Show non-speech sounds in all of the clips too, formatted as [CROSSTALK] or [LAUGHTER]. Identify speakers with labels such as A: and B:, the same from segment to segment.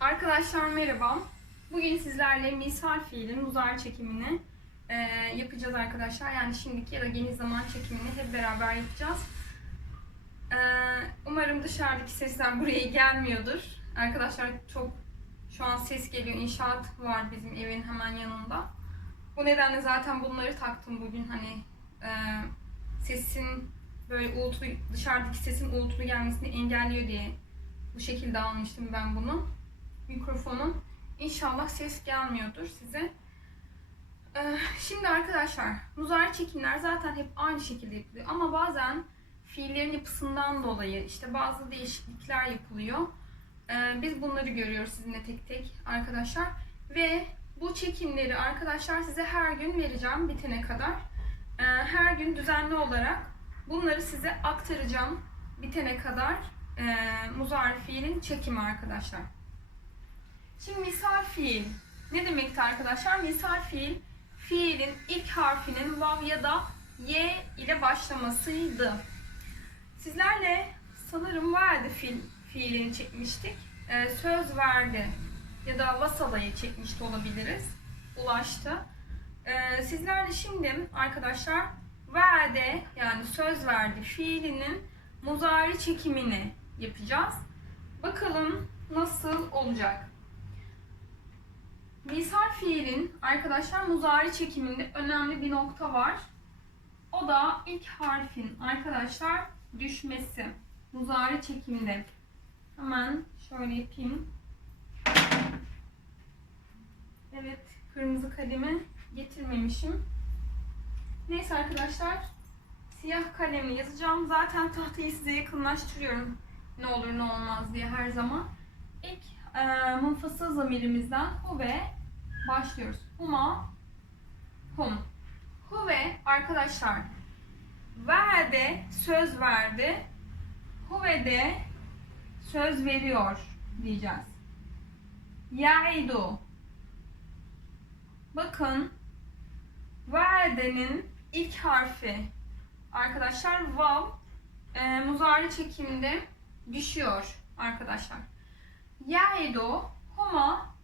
A: Arkadaşlar merhaba. Bugün sizlerle misal fiilin muzari çekimini e, yapacağız arkadaşlar. Yani şimdiki ya da geniş zaman çekimini hep beraber yapacağız. E, umarım dışarıdaki sesler buraya gelmiyordur. Arkadaşlar çok şu an ses geliyor. İnşaat var bizim evin hemen yanında. Bu nedenle zaten bunları taktım bugün hani e, sesin böyle uğultulu, dışarıdaki sesin uğultulu gelmesini engelliyor diye bu şekilde almıştım ben bunu mikrofonum. İnşallah ses gelmiyordur size. Ee, şimdi arkadaşlar muzari çekimler zaten hep aynı şekilde yapılıyor ama bazen fiillerin yapısından dolayı işte bazı değişiklikler yapılıyor. Ee, biz bunları görüyoruz sizinle tek tek arkadaşlar ve bu çekimleri arkadaşlar size her gün vereceğim bitene kadar. Ee, her gün düzenli olarak bunları size aktaracağım bitene kadar e, muzari fiilin çekimi arkadaşlar. Şimdi misal fiil ne demekti arkadaşlar? Misal fiil fiilin ilk harfinin vav ya da y ile başlamasıydı. Sizlerle sanırım verdi fiil, fiilini çekmiştik. Ee, söz verdi ya da vasalayı çekmiş de olabiliriz. Ulaştı. Ee, sizlerle şimdi arkadaşlar verdi yani söz verdi fiilinin muzari çekimini yapacağız. Bakalım nasıl olacak? Misal fiilin arkadaşlar muzari çekiminde önemli bir nokta var. O da ilk harfin arkadaşlar düşmesi. Muzari çekimde. Hemen şöyle yapayım. Evet, kırmızı kalemi getirmemişim. Neyse arkadaşlar, siyah kalemle yazacağım. Zaten tahtayı size yakınlaştırıyorum. Ne olur ne olmaz diye her zaman. İlk e, munfasıl zamirimizden hu ve başlıyoruz. Huma, hum. Hu ve arkadaşlar verdi, söz verdi. Hu ve de söz veriyor diyeceğiz. Yaidu. Bakın verdenin ilk harfi arkadaşlar vav e, muzari çekimde düşüyor arkadaşlar. Yaidu huma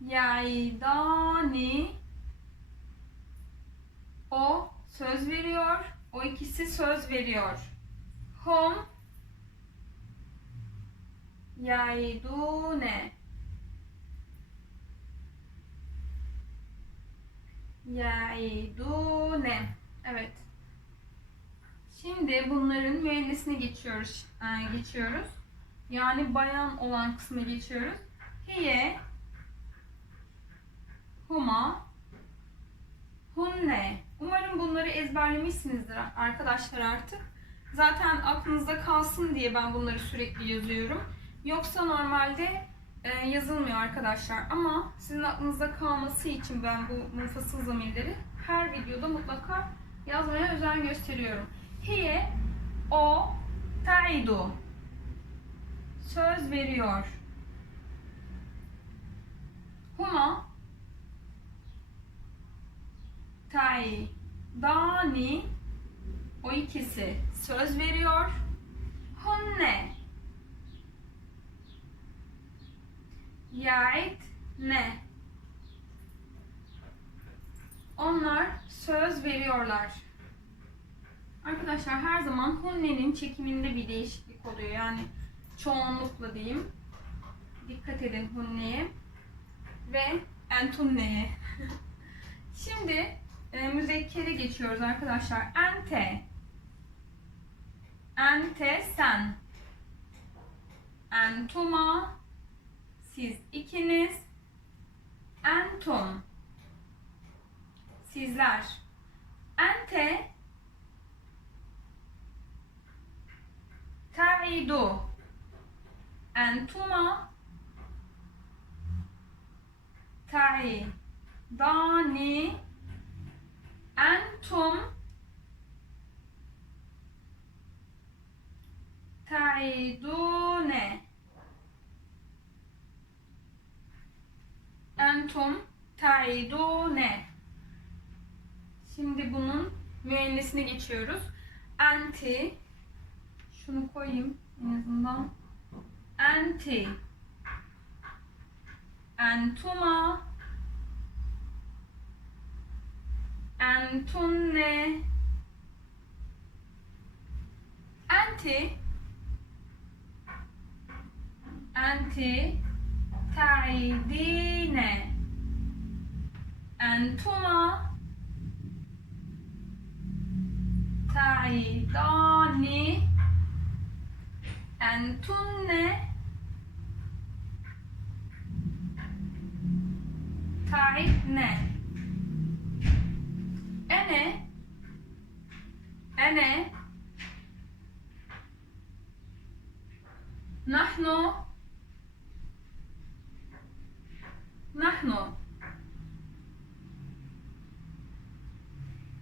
A: yaidani o söz veriyor. O ikisi söz veriyor. Hum yaidune yaidune Evet. Şimdi bunların müennesine geçiyoruz. e, geçiyoruz. Yani bayan olan kısmı geçiyoruz. Hiye, huma, hunne. Umarım bunları ezberlemişsinizdir arkadaşlar artık. Zaten aklınızda kalsın diye ben bunları sürekli yazıyorum. Yoksa normalde e, yazılmıyor arkadaşlar. Ama sizin aklınızda kalması için ben bu munfasıl zamirleri her videoda mutlaka yazmaya özen gösteriyorum. Hiye o taidu söz veriyor. Huma tai dani o ikisi söz veriyor. Hunne ne onlar söz veriyorlar. Arkadaşlar her zaman hunnenin çekiminde bir değişiklik oluyor. Yani çoğunlukla diyeyim. Dikkat edin hunneye ve entunneye. [LAUGHS] Şimdi e, müzekkere geçiyoruz arkadaşlar. Ente. Ente sen. Entuma. Siz ikiniz. Entum. Sizler. Ente. Ta'idu. Entuma. Ta'i. Dani. Entum. Ta'idune. Entum ta'idune. Şimdi bunun müennesine geçiyoruz. Enti. Şunu koyayım en azından. Enti. Entuma. Entunne. Enti. Enti. Ta'idine. Entuma. Ta'idani. Entunne. Ta'idne. Ene. Ene. Nahnu. Nahnu.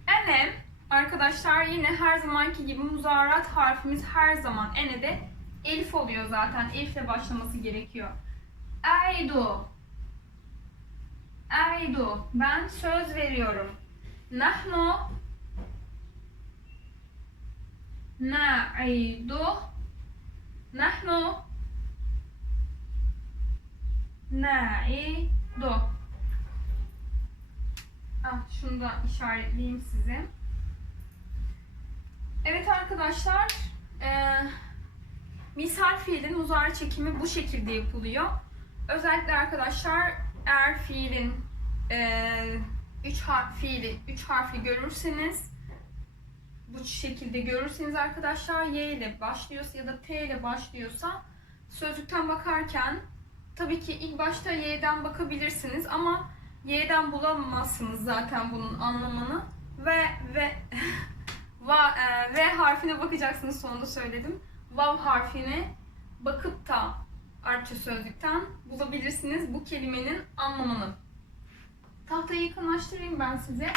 A: Enem arkadaşlar yine her zamanki gibi muzarrat harfimiz her zaman ene'de elif oluyor zaten. Elifle başlaması gerekiyor. Aydu. Aydu. Ben söz veriyorum. Nahnu. Na'idu. Nahnu. Na'idu. Ah, şunu da işaretleyeyim size. Evet arkadaşlar, eee, misal fiilin muzari çekimi bu şekilde yapılıyor. Özellikle arkadaşlar eğer fiilin eee üç harf fiili üç harfli görürseniz bu şekilde görürseniz arkadaşlar Y ile başlıyorsa ya da T ile başlıyorsa sözlükten bakarken tabii ki ilk başta Y'den bakabilirsiniz ama Y'den bulamazsınız zaten bunun anlamını ve ve [LAUGHS] va, e, V harfine bakacaksınız sonunda söyledim. Vav harfine bakıp da Arapça sözlükten bulabilirsiniz bu kelimenin anlamını. Tahtayı yakınlaştırayım ben size.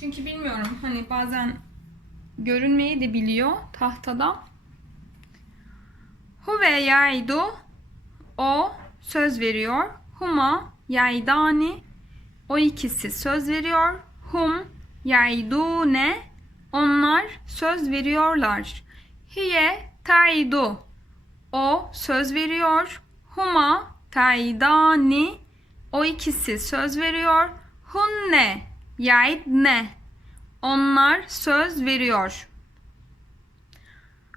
A: Çünkü bilmiyorum hani bazen görünmeyi de biliyor tahtada. Huve yaidu o söz veriyor. Huma yaidani o ikisi söz veriyor. Hum yaidune onlar söz veriyorlar. Hiye taidu o söz veriyor. Huma taidani o ikisi söz veriyor. Hunne yaidne onlar söz veriyor.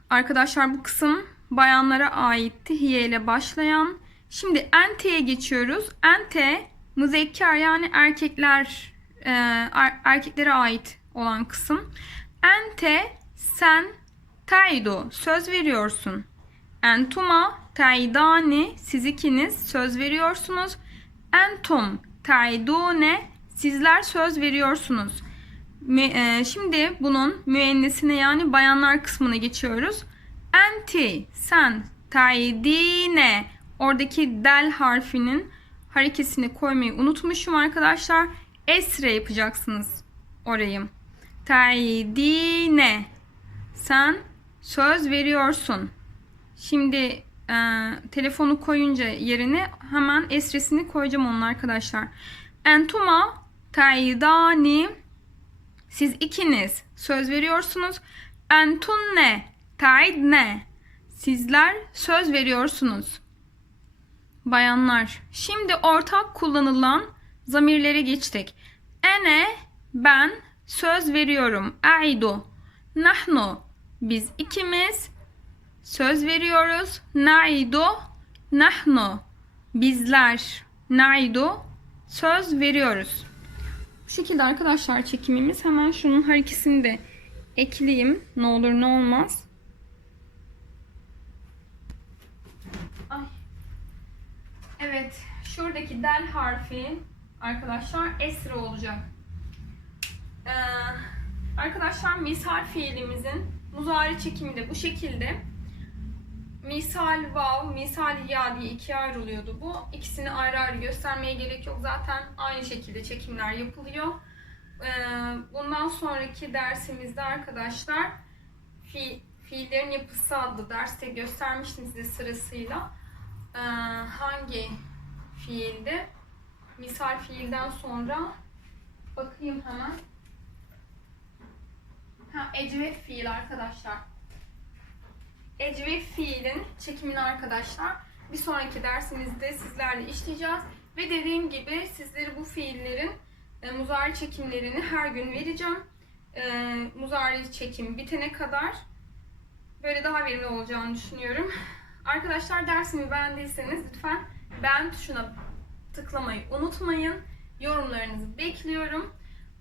A: Arkadaşlar bu kısım bayanlara aitti. Hiye ile başlayan. Şimdi ente'ye geçiyoruz. Ente müzekker yani erkekler e, er- erkeklere ait olan kısım. Ente sen taydu söz veriyorsun. Entuma taydani siz ikiniz söz veriyorsunuz. Entum taydune sizler söz veriyorsunuz. E, Şimdi bunun müennesine yani bayanlar kısmına geçiyoruz. Enti sen taydine oradaki del harfinin harekesini koymayı unutmuşum arkadaşlar. Esre yapacaksınız orayı. Taydine sen söz veriyorsun. Şimdi e, telefonu koyunca yerine hemen esresini koyacağım onun arkadaşlar. Entuma taydani siz ikiniz söz veriyorsunuz. Entunne taidne sizler söz veriyorsunuz. Bayanlar. Şimdi ortak kullanılan zamirlere geçtik. Ene ben söz veriyorum. Aidu. Nahnu biz ikimiz söz veriyoruz. Naidu nahnu bizler. Naidu söz veriyoruz. Bu şekilde arkadaşlar çekimimiz. Hemen şunun her ikisini de ekleyeyim. Ne olur ne olmaz. Evet. Şuradaki del harfi arkadaşlar esre olacak. Ee, arkadaşlar misal fiilimizin muzari çekimi de bu şekilde. Misal vav, misal ya diye ikiye ayrılıyordu bu. İkisini ayrı ayrı göstermeye gerek yok. Zaten aynı şekilde çekimler yapılıyor. Ee, bundan sonraki dersimizde arkadaşlar fi, fiillerin yapısı adlı derste göstermiştim size sırasıyla. Ee, hangi fiildi? misal fiilden sonra bakayım hemen. Ha, fiil arkadaşlar. Ecve fiilin çekimini arkadaşlar bir sonraki dersimizde sizlerle işleyeceğiz. Ve dediğim gibi sizlere bu fiillerin e, muzari çekimlerini her gün vereceğim. E, muzari çekim bitene kadar böyle daha verimli olacağını düşünüyorum. Arkadaşlar dersimi beğendiyseniz lütfen beğen tuşuna tıklamayı unutmayın. Yorumlarınızı bekliyorum.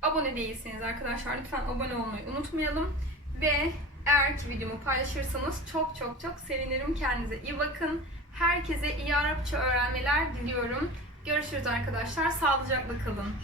A: Abone değilseniz arkadaşlar lütfen abone olmayı unutmayalım. Ve eğer ki videomu paylaşırsanız çok çok çok sevinirim. Kendinize iyi bakın. Herkese iyi Arapça öğrenmeler diliyorum. Görüşürüz arkadaşlar. Sağlıcakla kalın.